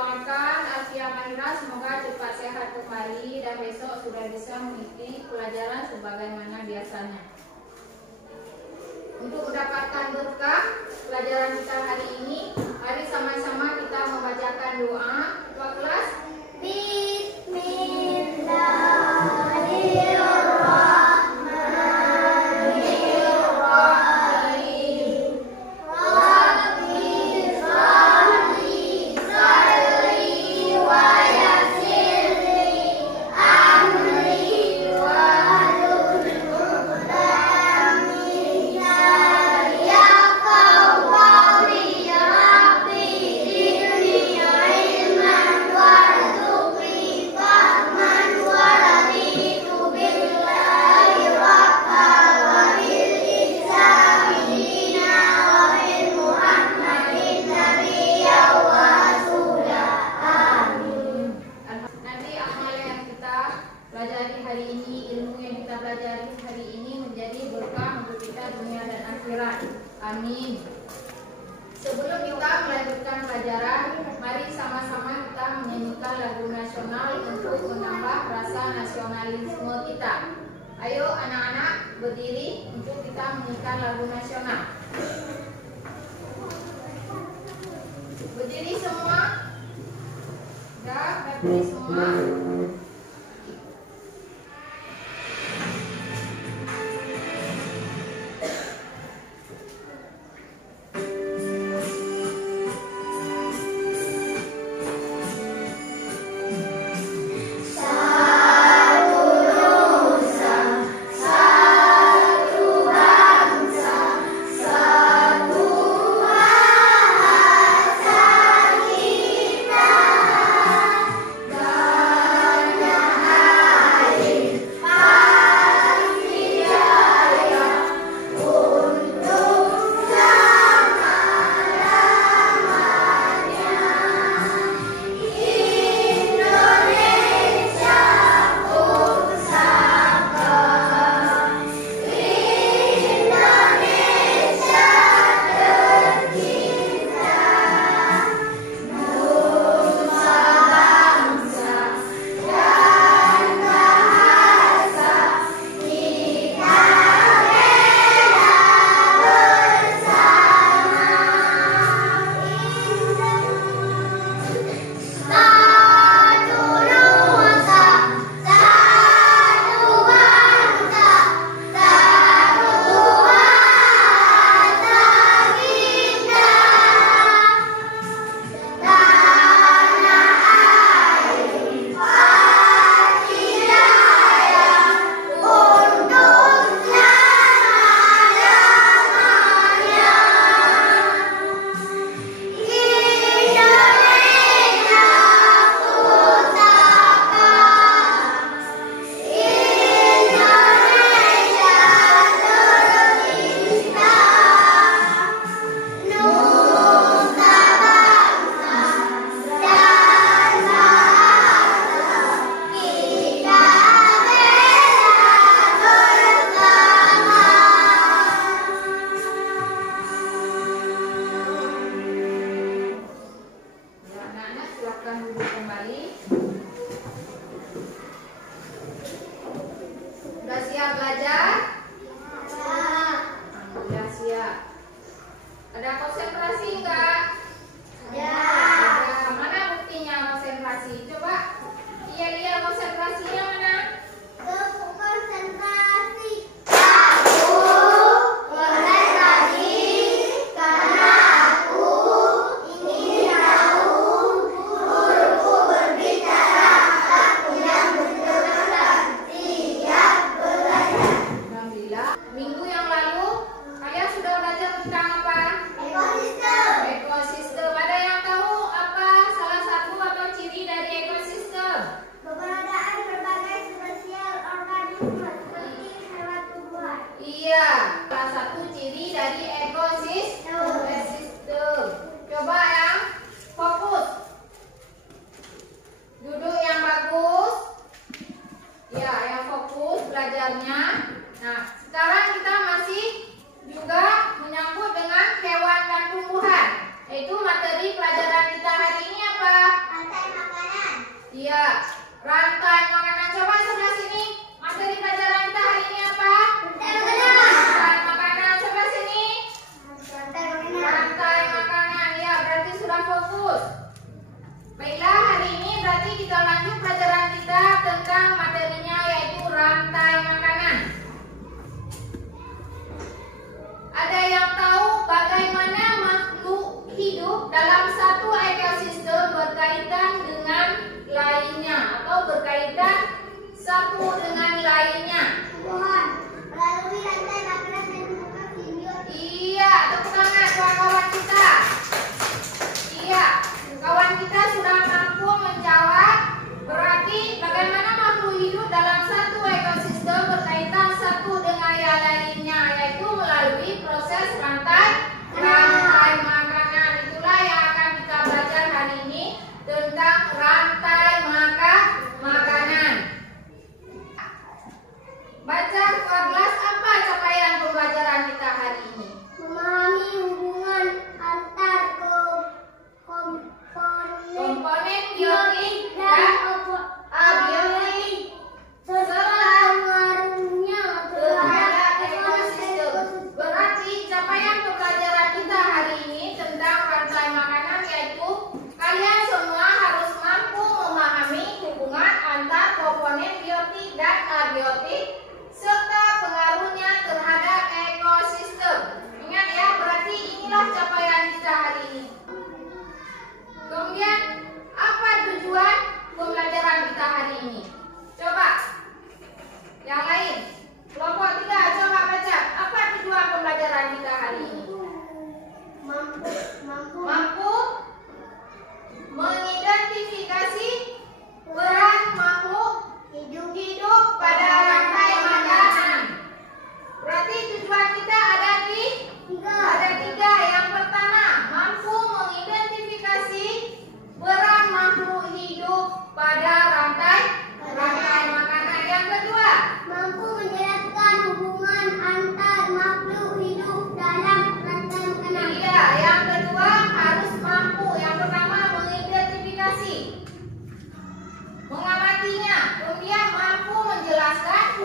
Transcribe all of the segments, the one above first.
doakan Alfia Mahira semoga cepat sehat kembali dan besok sudah bisa mengikuti pelajaran sebagaimana biasanya. Untuk mendapatkan berkah pelajaran kita hari ini, mari sama-sama kita membacakan doa. Ketua kelas, pelajari hari ini, ilmu yang kita pelajari hari ini menjadi berkah untuk kita dunia dan akhirat. Amin. Sebelum kita melanjutkan pelajaran, mari sama-sama kita menyanyikan lagu nasional untuk menambah rasa nasionalisme kita. Ayo anak-anak berdiri untuk kita menyanyikan lagu nasional. Berdiri semua. Ya, berdiri semua. Kita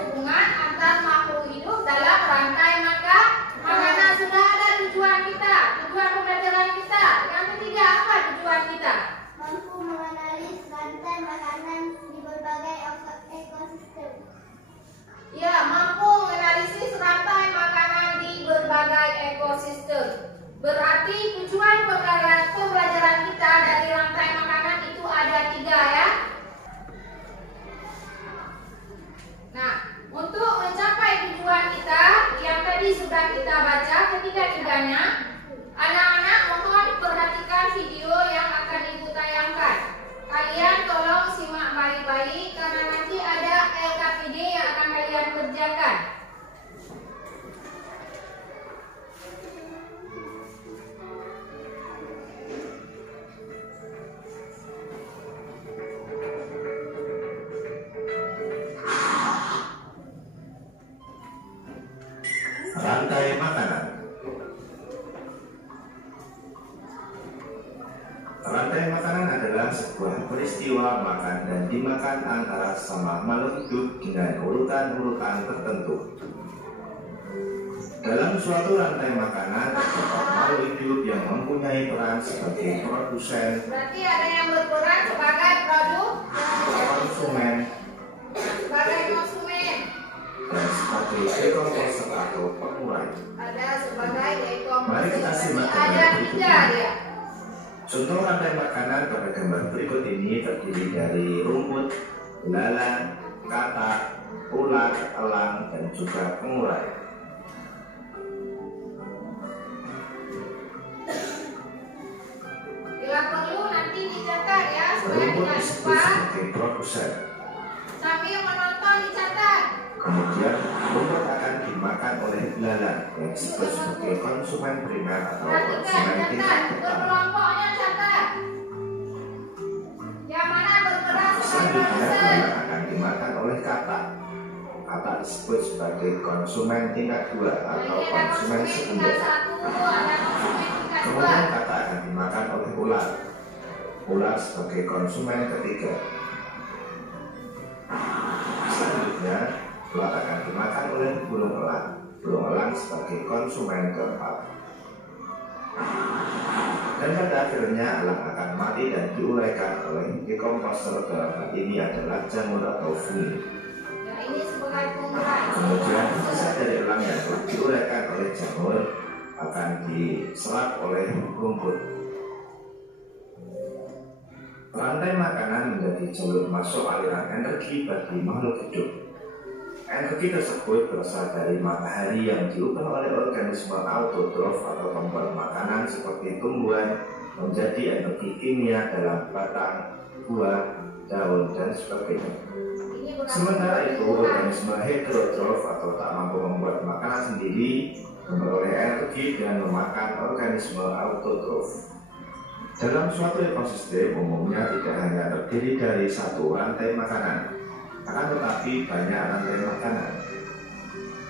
hubungan antar makhluk hidup dalam rantai makanan. Sudah ada tujuan kita, tujuan pembelajaran kita. Yang ketiga, apa tujuan kita? Mampu mengenali rantai makanan di berbagai ekosistem. Ya, mampu menganalisis rantai makanan di berbagai ekosistem. Berarti tujuan pembelajaran kita dari rantai makanan itu ada 3 ya. Nah, untuk mencapai tujuan kita yang tadi sudah kita baca ketiga-tiganya, anak-anak mohon perhatikan video yang akan ibu tayangkan. Kalian tolong simak baik-baik karena nanti ada LKPD yang akan kalian kerjakan. Rantai makanan. Rantai makanan adalah sebuah peristiwa makan dan dimakan antara sama makhluk hidup dengan urutan-urutan tertentu. Dalam suatu rantai makanan, terdapat makhluk hidup yang mempunyai peran sebagai produsen, Berarti ada yang berperan sebagai konsumen, konsumen, dan sebagai dekomposer atau pengurai. ada sebagai dekomposer. Mari kita simak Ada gambar 3 dia. Contoh rantai makanan pada gambar berikut ini terdiri dari rumput, belalang, katak, ulat, elang, dan juga pengurai. Bila perlu nanti dicatat ya supaya Rumput tidak disebut lupa. sebagai produsen. Sambil menonton dicatat. Kemudian rumput akan dimakan oleh belalang yang disebut sebagai konsumen primer atau Perhatikan, konsumen catat. tingkat pertama. Berkelompoknya catat. Yang mana berperan sebagai Selanjutnya produsen. belalang akan dimakan oleh katak. Katak disebut sebagai konsumen tingkat 2 atau Ini ada konsumen konsumen sekunder. tingkat 1, ada konsumen tingkat 2. Kemudian katak akan dimakan oleh ular. Ular sebagai konsumen ketiga. Selanjutnya, ulat akan dimakan oleh burung elang. Burung elang sebagai konsumen keempat. Dan pada akhirnya elang akan mati dan diuraikan oleh dekomposer, dalam hal ini adalah jamur atau fungi. Ya, ini sebagai pengurai. Kemudian sisa dari elang yang telah diuraikan oleh jamur akan diserap oleh rumput. Rantai makanan menjadi jalur masuk aliran energi bagi makhluk hidup. Energi tersebut berasal dari matahari yang diubah oleh organisme autotrof atau pembuat makanan seperti tumbuhan menjadi energi kimia dalam batang, buah, daun, dan sebagainya. Ini bukan Sementara itu, pengurai. organisme heterotrof atau tak mampu membuat makanan sendiri memperoleh energi dengan memakan organisme autotrof. Dalam suatu ekosistem umumnya tidak hanya terdiri dari satu rantai makanan, akan tetapi banyak rantai makanan.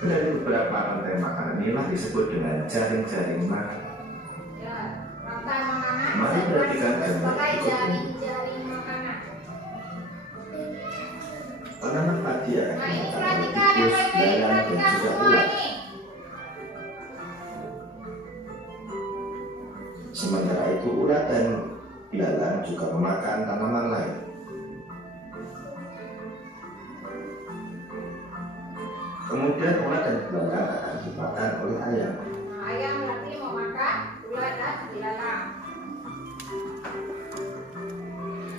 Dari beberapa rantai makanan inilah disebut dengan jaring-jaring makan. Ya, rantai makanan Mari perhatikan gambar sebagai berikut ini. jaring-jaring makanan. Tanaman padi akan Nah, ini dimakan oleh perhatikan yang tikus, baik-baik, belalang, dan perhatikan juga semua ulat. ini. Sementara itu ulat dan belalang juga memakan tanaman lain. Kemudian ulat dan belalang akan dimakan oleh ayam. Nah, ayam berarti mau makan ulat dan belalang.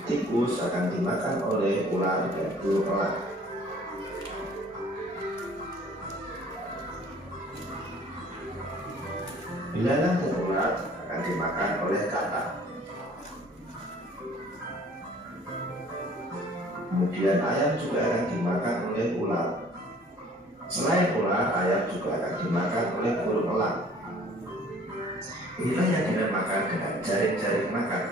Tikus akan dimakan oleh ular dan burung elang. Belalang dan ulat akan dimakan oleh katak. Kemudian ayam juga akan dimakan oleh ular. Selain ular, ayam juga akan dimakan oleh burung elang. Inilah yang dinamakan dengan jaring-jaring makan.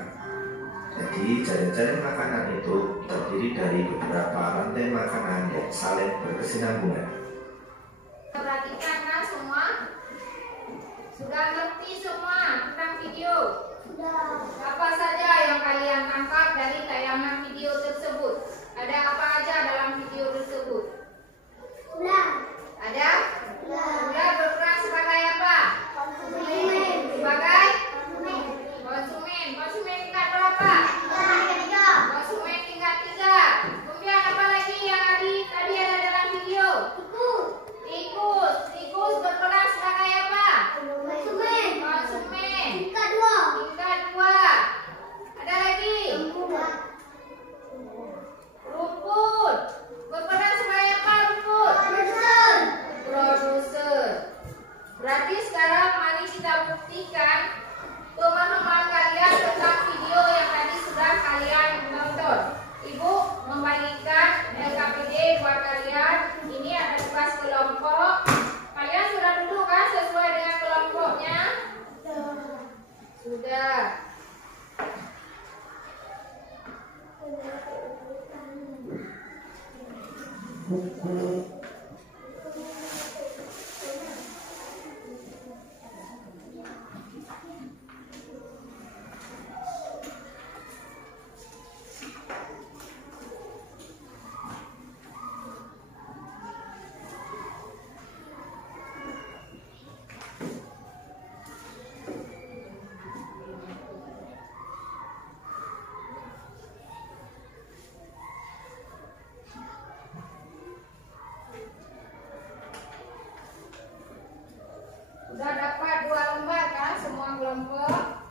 Jadi jaring-jaring makanan itu terdiri dari beberapa rantai makanan yang saling berkesinambungan. Perhatikan kan semua? Sudah ngerti semua tentang video? Sudah. Apa saja yang kalian tangkap dari tayangan video tersebut? Ada apa aja dalam video tersebut? Sudah dapat 2 lembar kan semua kelompok?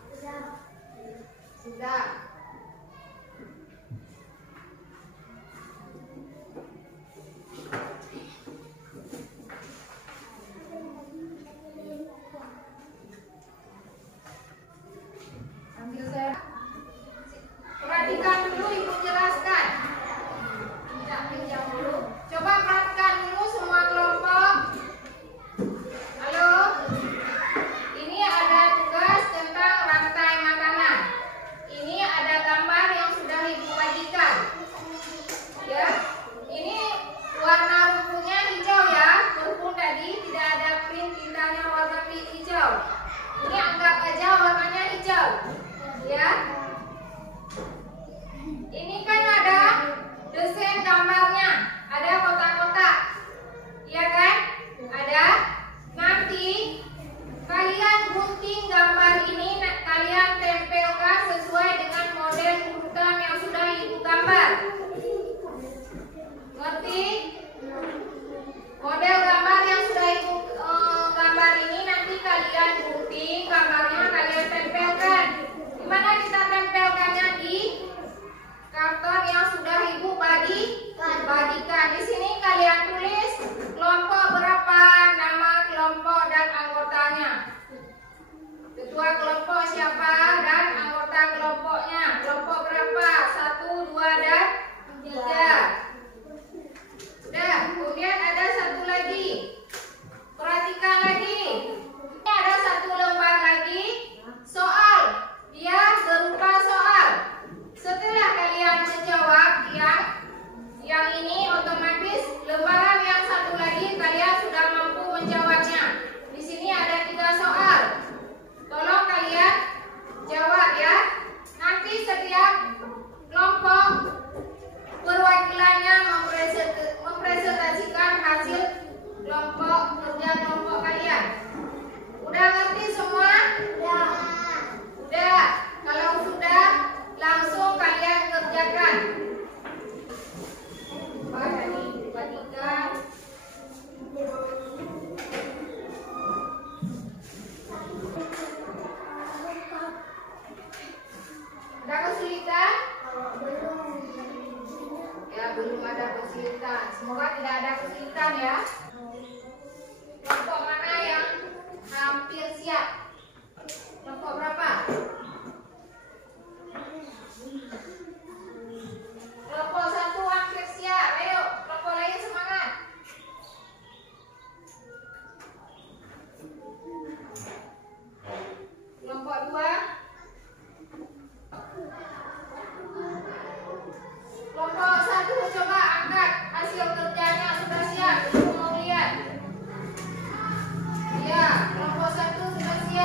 Sudah. Ambil saya. Perhatikan dulu, Ibu jelaskan. Tidak pinjam dulu. Coba perhatikan dulu semua kelompok. Halo. Ini ada tugas tentang rantai makanan. Ini ada gambar yang sudah Ibu bagikan. Ya. Ini warna rumputnya hijau ya. Walaupun tadi tidak ada print tintanya warna hijau. Ini anggap aja warnanya hijau. Ya. Ini kan ada desain gambarnya. Ada kotak-kotak. Iya kan? Ada. Nanti kalian gunting gambar ini, kalian tempelkan sesuai dengan model urutan yang sudah Ibu gambar. Ngerti? Model gambar yang sudah Ibu gambar ini nanti kalian gunting gambarnya, kalian tempelkan. Gimana kita tempelkannya? Di karton yang sudah Ibu bagikan. Di sini kalian tulis kelompok berapa, nama kelompok dan anggotanya. Ketua kelompok siapa dan anggota kelompoknya. Kelompok berapa? 1, 2, dan 3. Udah, kemudian ada satu lagi. Perhatikan lagi. Ini ada satu lembar lagi. Soal. Dia berupa soal. Setelah kalian menjawab yang ini, otomatis lembaran yang satu lagi kalian sudah mampu menjawabnya. Di sini ada 3 soal. Tolong kalian jawab ya. Nanti setiap kelompok perwakilannya mempresentasikan hasil kerja kelompok kalian. Udah ngerti semua? Udah. Kalau sudah, langsung kalian kerjakan. Tadi bagikan. Ada kesulitan? Ya, belum ada kesulitan. Semoga tidak ada kesulitan ya. Kelompok mana yang hampir siap? Kelompok berapa? Kelompok 1 hampir siap. Ayo, kelompok lain semangat. Kelompok 2. Kelompok 1 coba angkat hasil kerjanya sudah siap. Ibu mau lihat. Ya, kelompok 1 sudah siap.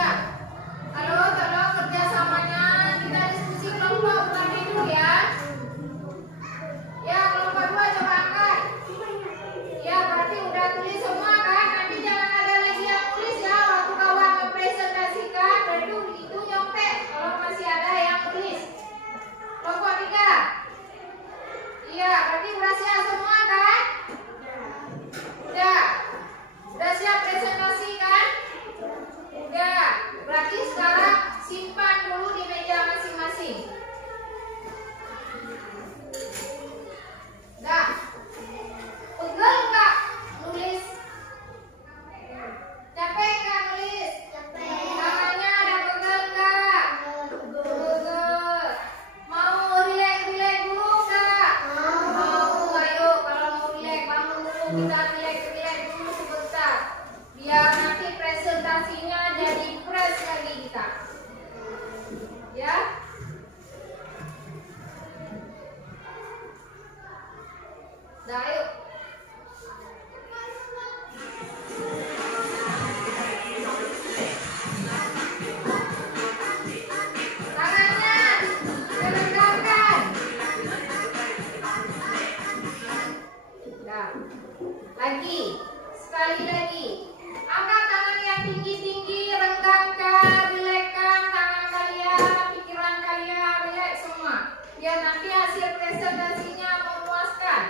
presentasinya memuaskan?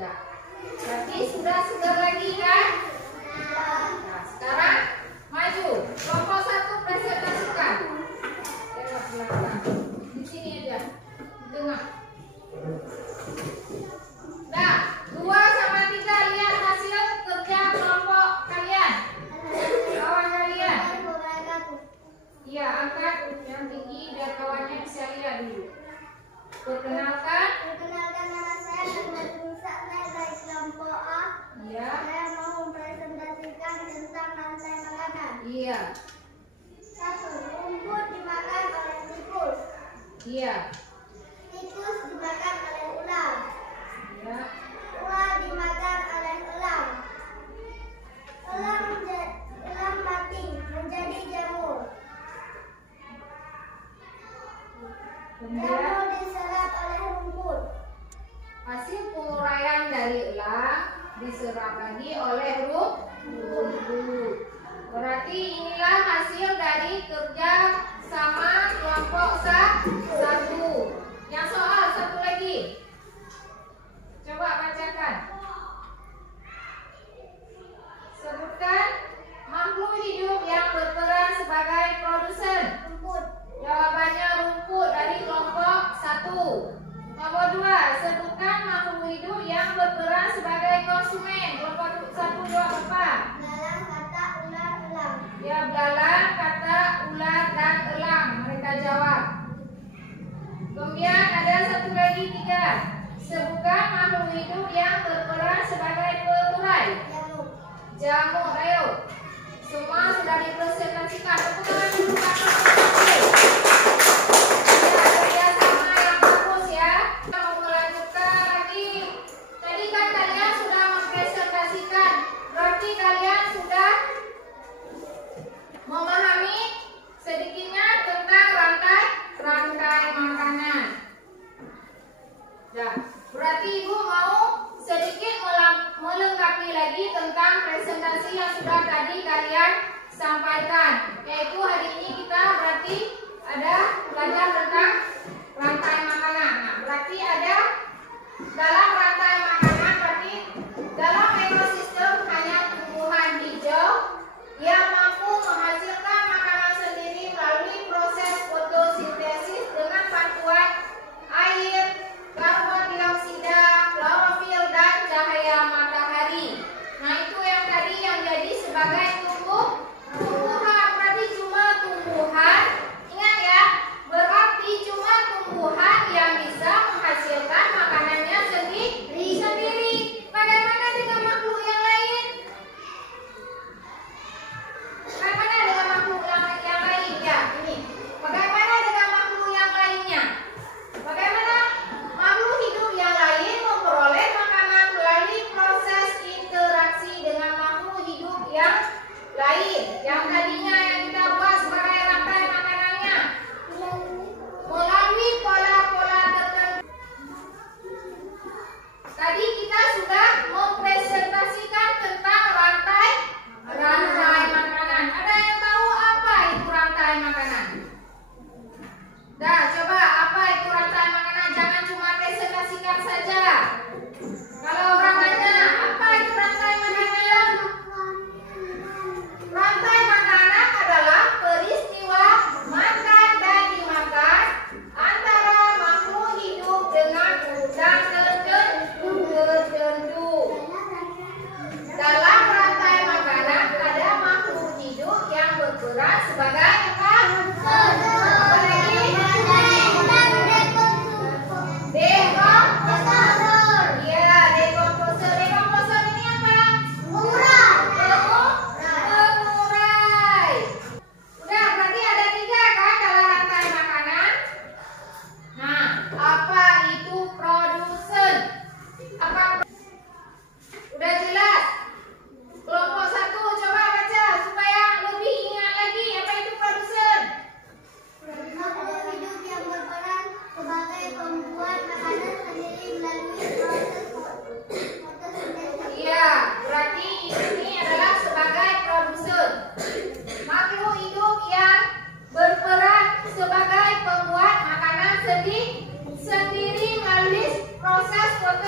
Nah, berarti sudah segar lagi kan? Nah, sekarang maju. Kelompok 1 presentasikan. Tengok belakang. Di sini aja. Tengah. Nah, 2 sama 3 lihat hasil kerja kelompok kalian. Kawan kalian. Iya, angkat yang tinggi biar kawannya bisa lihat dulu. Perkenalkan. Perkenalkan, nama saya Ahmad Musa, saya dari kelompok A. Iya. Saya mau mempresentasikan tentang rantai makanan. Iya. 1. Rumput dimakan oleh tikus. Iya. Tikus dimakan oleh ular. Iya. Ular dimakan oleh elang. Elang mati menjadi jamur. Kemudian Jamur diserap oleh rumput. hasil penguraian dari elang diserap lagi oleh rumput. Berarti inilah hasil dari kerja sama kelompok 1. Yang soal satu lagi. Coba bacakan. Sebutkan makhluk hidup yang berperan sebagai produsen. Rumput. Jawabannya rumput dari kelompok 1. Nomor 2, sebutkan makhluk hidup yang berperan sebagai konsumen. Kelompok 1 jawab apa? Belalang, katak, ular, elang. Ya, belalang, katak, ular, dan elang. Mereka jawab. Kemudian ada satu lagi 3. Sebutkan makhluk hidup yang berperan sebagai pengurai. Jamur. Jamur, ayo. Semua sudah dipresentasikan. Tepuk tangan dulu kakak. Ya, kerjasama yang bagus ya. Kita mau melanjutkan lagi. Tadi kan kalian sudah mempresentasikan. Berarti kalian sudah memahami sedikitnya tentang rantai makanan. Ya, berarti Ibu mau sedikit melengkapi lagi tentang presentasi yang sudah tadi kalian sampaikan. Yaitu hari ini kita berarti ada belajar tentang rantai makanan. Nah, berarti ada dalam rantai makanan, berarti dalam ekosistem hanya tumbuhan hijau yang mampu menghasilkan makanan sendiri melalui proses fotosintesis dengan bantuan air, karbon dioksida, klorofil, dan cahaya matahari. Nah, itu yang tadi yang jadi sebagai tumbuhan. Berarti cuma tumbuhan. Ingat ya, berarti cuma tumbuhan yang bisa menghasilkan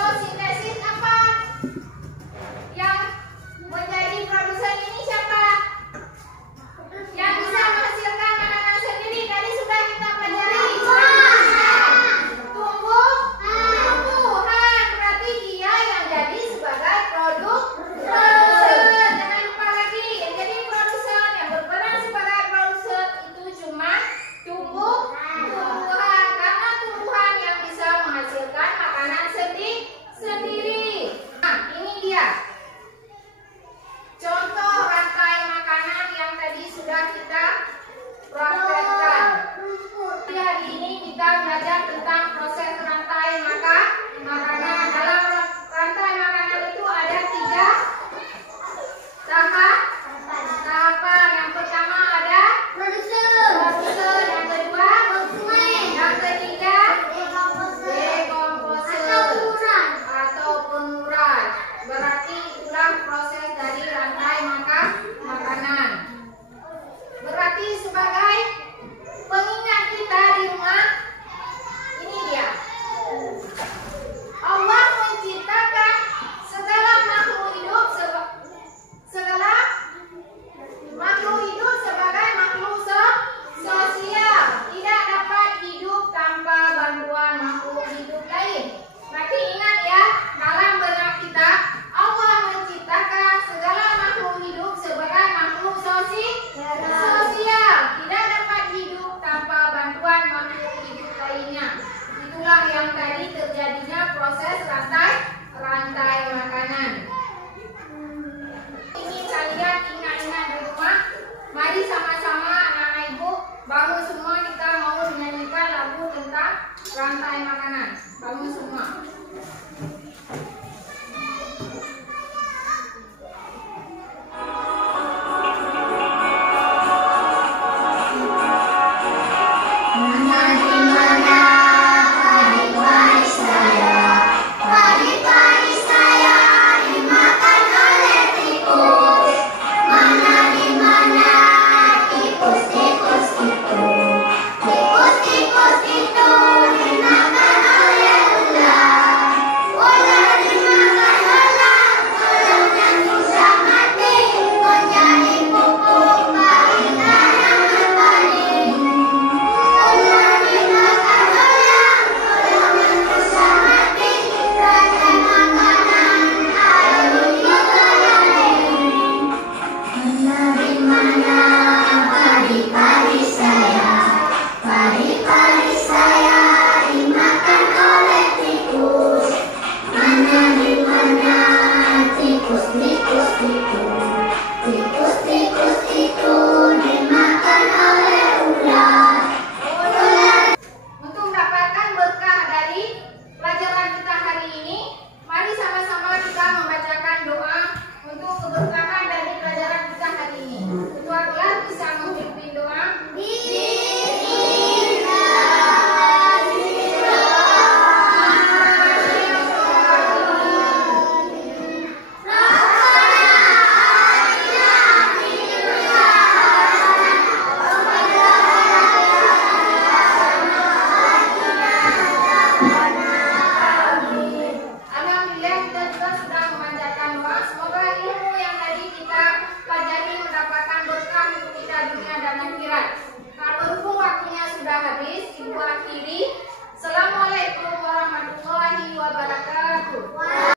fotosintesis apa?